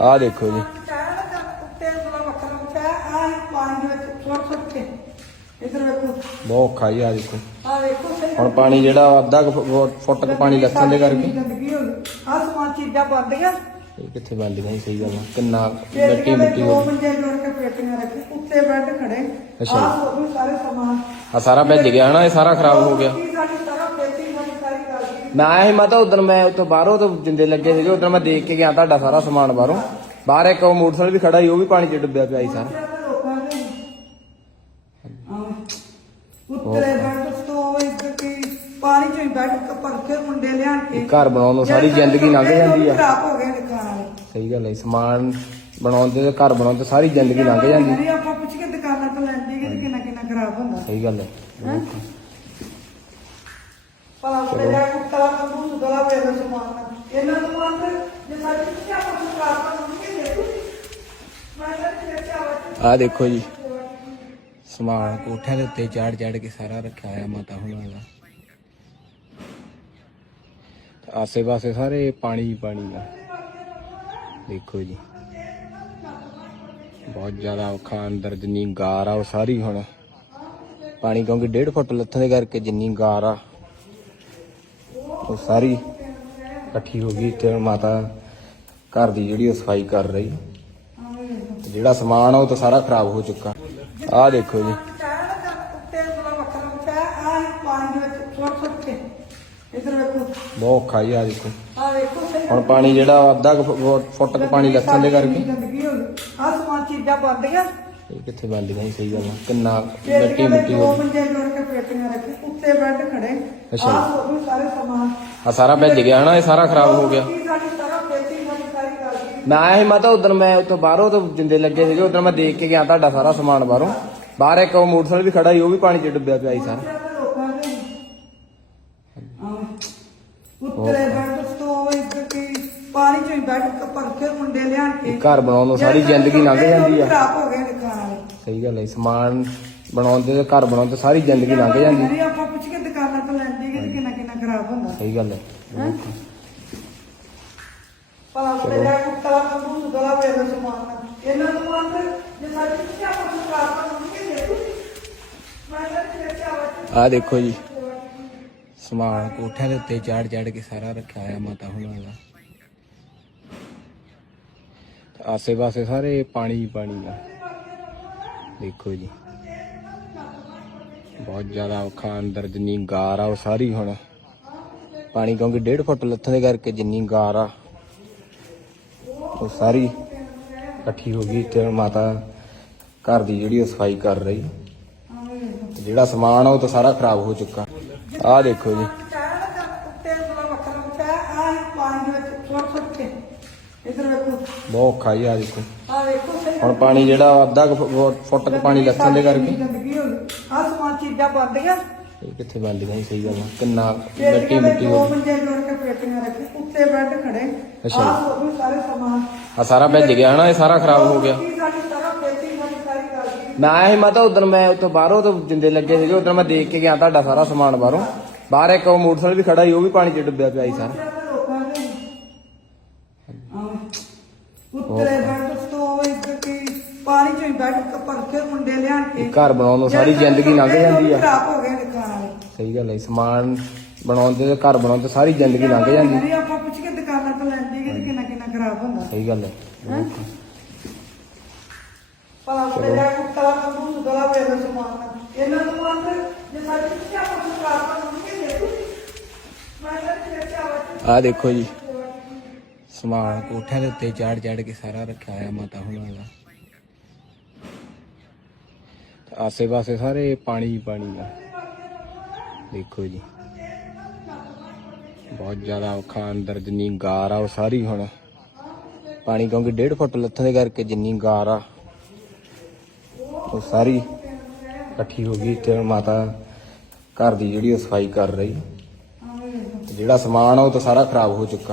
ਆਹ ਦੇਖੋ ਜੀ। ਬਹੁਤ ਔਖਾ ਆ ਦੇਖੋ। ਹੁਣ ਪਾਣੀ ਜਿਹੜਾ ਅੱਧਾ ਫੁੱਟ ਕੁ ਪਾਣੀ ਲੱਥਣ ਦੇ ਕਰਕੇ। ਆ ਸਮਾਨ ਚੀਜ਼ਾਂ ਬੰਦ ਇਹ ਕਿੱਥੇ ਬੰਦੀਆਂ ਸੀ ਸਹੀ ਗੱਲ ਕਿੰਨਾ ਮਿੱਟੀ ਮਿੱਟੀ ਹੋ ਗਈ। ਉੱਤੇ ਬੈੱਡ ਖੜੇ ਅੱਛਾ। ਆ ਸਾਰਾ ਭੱਜ ਗਿਆ ਹਨਾ, ਇਹ ਸਾਰਾ ਖਰਾਬ ਹੋ ਗਿਆ ਕੀ ਸਾਡੀ ਸਾਰਾ ਪੇਟੀ ਸਾਡੀ ਸਾਰੀ ਗੱਲ ਦੀ ਮੈਂ ਆਇਆ ਸੀ ਮੈਂ ਤਾਂ ਉਦੋਂ ਮੈਂ ਉੱਥੋਂ ਬਾਹਰੋਂ ਤੋਂ ਜਿੰਦੇ ਲੱਗੇ ਸੀਗੇ ਉਦੋਂ ਮੈਂ ਦੇਖ ਕੇ ਗਿਆ ਤੁਹਾਡਾ ਸਾਰਾ ਸਮਾਨ ਬਾਹਰੋਂ। ਬਾਹਰ ਇੱਕ ਉਹ ਮੋਟਰਸਾਈਕਲ ਵੀ ਖੜਾ ਸੀ ਉਹ ਵੀ ਪਾਣੀ 'ਚ ਡੁੱਬਿਆ ਪਿਆ ਸੀ ਸਾਰਾ। ਲੋਕਾਂ ਦੇ ਉੱਤਰੇ ਬੈੱਡ ਤੋਂ ਇੱਕ ਕੀ ਪਾਣੀ ਚੋਂ ਹੀ ਬੈੱਡ ਭਰ ਕੇ ਮੁੰਡੇ ਲਿਆਣ ਕੇ। ਘਰ ਬਣਾਉਣ ਨੂੰ ਸਾਰੀ ਜ਼ਿੰਦਗੀ ਲੰਘ ਜਾਂਦੀ ਆ। ਖਰਾਬ ਹੋ ਗਏ ਨੇ ਖਾਣ ਵਾਲੇ। ਸਹੀ ਗੱਲ ਹੈ ਸਮਾਨ ਬਣਾਉਣ ਤੇ ਘਰ ਬਣਾਉਣ ਤੇ ਸਾਰੀ ਜ਼ਿੰਦਗੀ ਲੰਘ ਜਾਂਦੀ। ਨਹੀਂ ਆਪਾਂ ਪੁੱਛ ਕੇ ਦੁਕਾਨਾਂ ਤੋਂ ਲੈਂਦੇ ਕਿ ਕਿੰਨਾ ਕਿੰਨਾ ਖਰਾਬ ਹੁੰਦਾ। ਸਹੀ ਗੱਲ ਹੈ। ਭਲਾ ਉੱਤੇ ਜਾ ਕੇ ਤਲਾ ਵੇ ਲੋ ਸਮਾਨ ਇਹਨਾਂ ਨੂੰ ਅੰਦਰ ਜੇ ਸਾਡੇ ਪਿੱਛੇ ਆਪਾਂ ਨੂੰ ਖਰਾਬ ਕਰਨਗੇ ਦੇਖੋ ਮੈਂ ਤਾਂ ਚੇਚਾ ਵਾ ਆਹ ਦੇਖੋ ਜੀ, ਸਮਾਨ ਕੋਠਿਆਂ ਦੇ ਉੱਤੇ ਚਾੜ ਚਾੜ ਕੇ ਸਾਰਾ ਰੱਖਿਆ ਹੋਇਆ ਮਾਤਾ ਹੁਣਾਂ ਦਾ। ਆਸੇ-ਪਾਸੇ ਸਾਰੇ ਪਾਣੀ ਹੀ ਪਾਣੀ ਆ। ਦੇਖੋ ਜੀ, ਬਹੁਤ ਜ਼ਿਆਦਾ ਔਖਾ ਅੰਦਰ ਜਿੰਨੀ ਗਾਰ ਆ ਉਹ ਸਾਰੀ ਹੁਣ। ਪਾਣੀ ਕਿਉਂਕਿ 1.5 ਫੁੱਟ ਲੱਥਣ ਦੇ ਕਰਕੇ ਜਿੰਨੀ ਗਾਰ ਆ। ਉਹ ਸਾਰੀ ਇਕੱਠੀ ਹੋ ਗਈ ਤੇ ਹੁਣ ਮਾਤਾ ਘਰ ਦੀ ਜਿਹੜੀ ਉਹ ਸਫ਼ਾਈ ਕਰ ਰਹੀ। ਤੇ ਜਿਹੜਾ ਸਮਾਨ ਆ ਉਹ ਤਾਂ ਸਾਰਾ ਖਰਾਬ ਹੋ ਚੁੱਕਾ। ਆਹ ਦੇਖੋ ਜੀ। ਬਹੁਤ ਔਖਾ ਜੀ ਆ ਦੇਖੋ। ਹੁਣ ਪਾਣੀ ਜਿਹੜਾ ਅੱਧਾ ਫੁੱਟ ਪਾਣੀ ਲੱਥਣ ਦੇ ਕਰਕੇ। ਆ ਸਮਾਨ ਚੀਜ਼ਾਂ ਬੰਦ ਗਿਆ ਇਹ ਕਿੱਥੇ ਬੰਦੀਆਂ ਸੀ ਸਹੀ ਗੱਲ ਆ। ਕਿੰਨਾ ਮਿੱਟੀ ਮਿੱਟੀ ਦੋ ਹੋ ਗਈ। ਮੰਜੇ ਜੋੜ ਕੇ ਪੇਟੀਆਂ ਰੱਖੀ ਉੱਤੇ ਬੈੱਡ ਖੜੇ। ਅੱਛਾ। ਵੀ ਸਾਰੇ ਸਮਾਨ। ਆ ਸਾਰਾ ਭੱਜ ਗਿਆ ਹਨਾ ਇਹ ਸਾਰਾ ਖਰਾਬ ਹੋ ਗਿਆ। ਕੀ ਸਾਡੀ ਸਾਰਾ ਪੇਟੀ ਸਾਡੀ ਸਾਰੀ ਗੱਲ ਦੀ। ਮੈਂ ਆਇਆ ਸੀ ਮੈਂ ਤਾਂ ਉਦੋਂ ਮੈਂ ਉੱਥੋਂ ਬਾਹਰੋਂ ਤੋਂ ਜਿੰਦੇ ਲੱਗੇ ਸੀਗੇ ਉਦੋਂ ਮੈਂ ਦੇਖ ਕੇ ਗਿਆ ਤੁਹਾਡਾ ਸਾਰਾ ਸਮਾਨ ਬਾਹਰੋਂ। ਬਾਹਰ ਇੱਕ ਉਹ ਮੋਟਰਸਾਈਕਲ ਵੀ ਖੜਾ ਸੀ ਉਹ ਵੀ ਪਾਣੀ 'ਚ ਡੁੱਬਿਆ ਪਿਆ ਸੀ ਸਾਰਾ। ਲੋਕਾਂ ਦੇ ਉੱਤਰੇ ਬੈੱਡ ਤੋਂ ਇੱਕ ਕੀ ਪਾਣੀ ਚੋਂ ਹੀ ਬੈੱਡ ਭਰ ਕੇ ਮੁੰਡੇ ਲਿਆਣ ਕੇ। ਘਰ ਬਣਾਉਣ ਨੂੰ ਸਾਰੀ ਜ਼ਿੰਦਗੀ ਲੰਘ ਜਾਂਦੀ ਆ। ਖਰਾਬ ਹੋ ਗਏ ਨੇ। ਸਹੀ ਗੱਲ ਹੈ ਸਮਾਨ ਬਣਾਉਣ ਤੇ ਘਰ ਬਣਾਉਣ ਤੇ ਸਾਰੀ ਜ਼ਿੰਦਗੀ ਲੰਘ ਜਾਂਦੀ। ਨਹੀਂ ਆਪਾਂ ਪੁੱਛ ਕੇ ਦੁਕਾਨਾਂ ਤੋਂ ਲੈਂਦੇ ਕਿ ਕਿੰਨਾ ਕਿੰਨਾ ਖਰਾਬ ਹੁੰਦਾ। ਸਹੀ ਗੱਲ ਹੈ। ਭਲਾ ਉੱਤੇ ਜਾ ਕੇ ਤਲਾ ਕੰਬੂ ਸੁਧਰਾ ਵੇ ਲੋ ਸਮਾਨ ਇਹਨਾਂ ਨੂੰ ਅੰਦਰ ਜੇ ਸਾਡੇ ਪਿੱਛੇ ਆਪਾਂ ਨੂੰ ਖਰਾਬ ਕਰਨਗੇ ਦੇਖੋ। ਮੈਂ ਤਾਂ ਵਾ ਆਹ ਦੇਖੋ ਜੀ। ਸਮਾਨ ਕੋਠਿਆਂ ਦੇ ਉੱਤੇ ਚਾੜ ਚਾੜ ਕੇ ਸਾਰਾ ਰੱਖਿਆ ਹੋਇਆ ਮਾਤਾ ਹੁਣਾਂ ਦਾ। ਆਸੇ-ਪਾਸੇ ਸਾਰੇ ਪਾਣੀ ਹੀ ਪਾਣੀ ਆ। ਦੇਖੋ ਜੀ। ਬਹੁਤ ਜ਼ਿਆਦਾ ਔਖਾ, ਅੰਦਰ ਜਿੰਨੀ ਗਾਰ ਆ ਉਹ ਸਾਰੀ ਹੁਣ। ਪਾਣੀ ਕਿਉਂਕਿ 1.5 ਫੁੱਟ ਲੱਥਣ ਦੇ ਕਰਕੇ ਜਿੰਨੀ ਗਾਰ ਆ, ਉਹ ਸਾਰੀ ਇਕੱਠੀ ਹੋ ਗਈ ਤੇ ਮਾਤਾ ਘਰ ਦੀ ਜਿਹੜੀ ਉਹ ਸਫ਼ਾਈ ਕਰ ਰਹੀ। ਤੇ ਜਿਹੜਾ ਸਮਾਨ ਆ ਉਹ ਤਾਂ ਸਾਰਾ ਖਰਾਬ ਹੋ ਚੁੱਕਾ। ਆ ਦੇਖੋ ਜੀ। ਬਹੁਤ ਔਖਾ ਜੀ ਆ ਦੇਖੋ। ਆ ਵੇਖੋ ਸਹੀ ਹੁਣ ਪਾਣੀ ਜਿਹੜਾ ਅੱਧਾ ਕੁ ਫੁ- ਫੁੱਟ ਕੁ ਪਾਣੀ ਲੱਥਣ ਦੇ ਕਰਕੇ। ਗੰਦਗੀ ਹੋ ਗਈ। ਆ ਸਮਾਨ ਚੀਜ਼ਾਂ ਬੰਦ ਗਿਆ ਇਹ ਕਿੱਥੇ ਬੰਦੀਆਂ ਸੀ ਸਹੀ ਗੱਲ ਆ। ਕਿੰਨਾ ਮਿੱਟੀ ਪੇਟੀਆਂ ਦੇ ਮਿੱਟੀ ਦੋ ਹੋ ਮੰਜੇ ਜੋੜ ਕੇ ਪੇਟੀਆਂ ਰੱਖੀ ਉੱਤੇ ਬੈੱਡ ਖੜੇ। ਅੱਛਾ। ਆ ਸਾਰੇ ਸਮਾਨ। ਆ ਸਾਰਾ ਭੱਜ ਗਿਆ ਹਨਾ ਇਹ ਸਾਰਾ ਖਰਾਬ ਹੋ ਗਿਆ। ਕੀ ਸਾਡੀ ਸਾਰਾ ਪੇਟੀ ਸਾਡੀ ਸਾਰੀ ਗੱਲ ਦੀ। ਮੈਂ ਆਇਆ ਸੀ ਮੈਂ ਤਾਂ ਉਦੋਂ ਮੈਂ ਉੱਥੋਂ ਬਾਹਰੋਂ ਤੋਂ ਜਿੰਦੇ ਲੱਗੇ ਸੀਗੇ ਉਦੋਂ ਮੈਂ ਦੇਖ ਕੇ ਗਿਆ ਤੁਹਾਡਾ ਸਾਰਾ ਸਮਾਨ ਬਾਹਰੋਂ। ਬਾਹਰ ਇੱਕ ਉਹ ਮੋਟਰਸਾਈਕਲ ਵੀ ਖੜਾ ਸੀ ਉਹ ਵੀ ਪਾਣੀ 'ਚ ਡੁੱਬਿਆ ਪਿਆ ਸੀ ਸਾਰਾ। ਲੋਕਾਂ ਦੇ ਉੱਤਰੇ ਬੈੱਡ ਤੋਂ ਇੱਕ ਕੀ ਮੁੰਡੇ ਲਿਆਣ ਕੇ। ਘਰ ਬਣਾਉਣ ਨੂੰ ਸਾਰੀ ਜ਼ਿੰਦਗੀ ਲੰਘ ਜਾਂਦੀ ਆ। ਖਰਾਬ ਹੋ ਗਏ ਨੇ ਖਾਣ ਵਾਲੇ ਸਹੀ ਗੱਲ ਹੈ ਸਮਾਨ ਬਣਾਉਣ ਤੇ ਘਰ ਬਣਾਉਣ ਤੇ ਸਾਰੀ ਜ਼ਿੰਦਗੀ ਲੰਘ ਜਾਂਦੀ। ਨਹੀਂ ਆਪਾਂ ਪੁੱਛ ਕੇ ਦੁਕਾਨਾਂ ਤੋਂ ਲੈਂਦੇ ਕਿ ਕਿੰਨਾ ਕਿੰਨਾ ਖਰਾਬ ਹੁੰਦਾ। ਸਹੀ ਗੱਲ ਹੈ। ਭਲਾ ਉੱਤੇ ਜਾ ਕੇ ਤਲਾ ਕੰਬੂ ਸੁਧਰਾ ਵੇ ਲੋ ਸਮਾਨ ਇਹਨਾਂ ਨੂੰ ਅੰਦਰ ਜੇ ਸਾਡੇ ਪਿੱਛੇ ਆਪਾਂ ਨੂੰ ਖਰਾਬ ਕਰਨਗੇ ਦੇਖੋ ਮੈਂ ਤਾਂ ਆਹ ਦੇਖੋ ਜੀ। ਸਮਾਨ ਕੋਠਿਆਂ ਦੇ ਉੱਤੇ ਚਾੜ ਚਾੜ ਕੇ ਸਾਰਾ ਰੱਖਿਆ ਹੋਇਆ ਮਾਤਾ ਹੁਣਾਂ ਦਾ। ਆਸੇ-ਪਾਸੇ ਸਾਰੇ ਪਾਣੀ ਹੀ ਪਾਣੀ ਆ। ਦੇਖੋ ਜੀ। ਬਹੁਤ ਜ਼ਿਆਦਾ ਔਖਾ ਅੰਦਰ ਜਿੰਨੀ ਗਾਰ ਆ, ਉਹ ਸਾਰੀ ਹੁਣ ਪਾਣੀ ਕਿਉਂਕਿ 1.5 ਫੁੱਟ ਲੱਥਾਂ ਦੇ ਕਰਕੇ ਜਿੰਨੀ ਗਾਰ ਆ, ਉਹ ਸਾਰੀ ਇਕੱਠੀ ਹੋ ਗਈ। ਤੇ ਮਾਤਾ ਘਰ ਦੀ ਜਿਹੜੀ ਉਹ ਸਫ਼ਾਈ ਕਰ ਰਹੀ। ਤੇ ਜਿਹੜਾ ਸਮਾਨ ਆ, ਉਹ ਤਾਂ ਸਾਰਾ ਖਰਾਬ ਹੋ ਚੁੱਕਾ।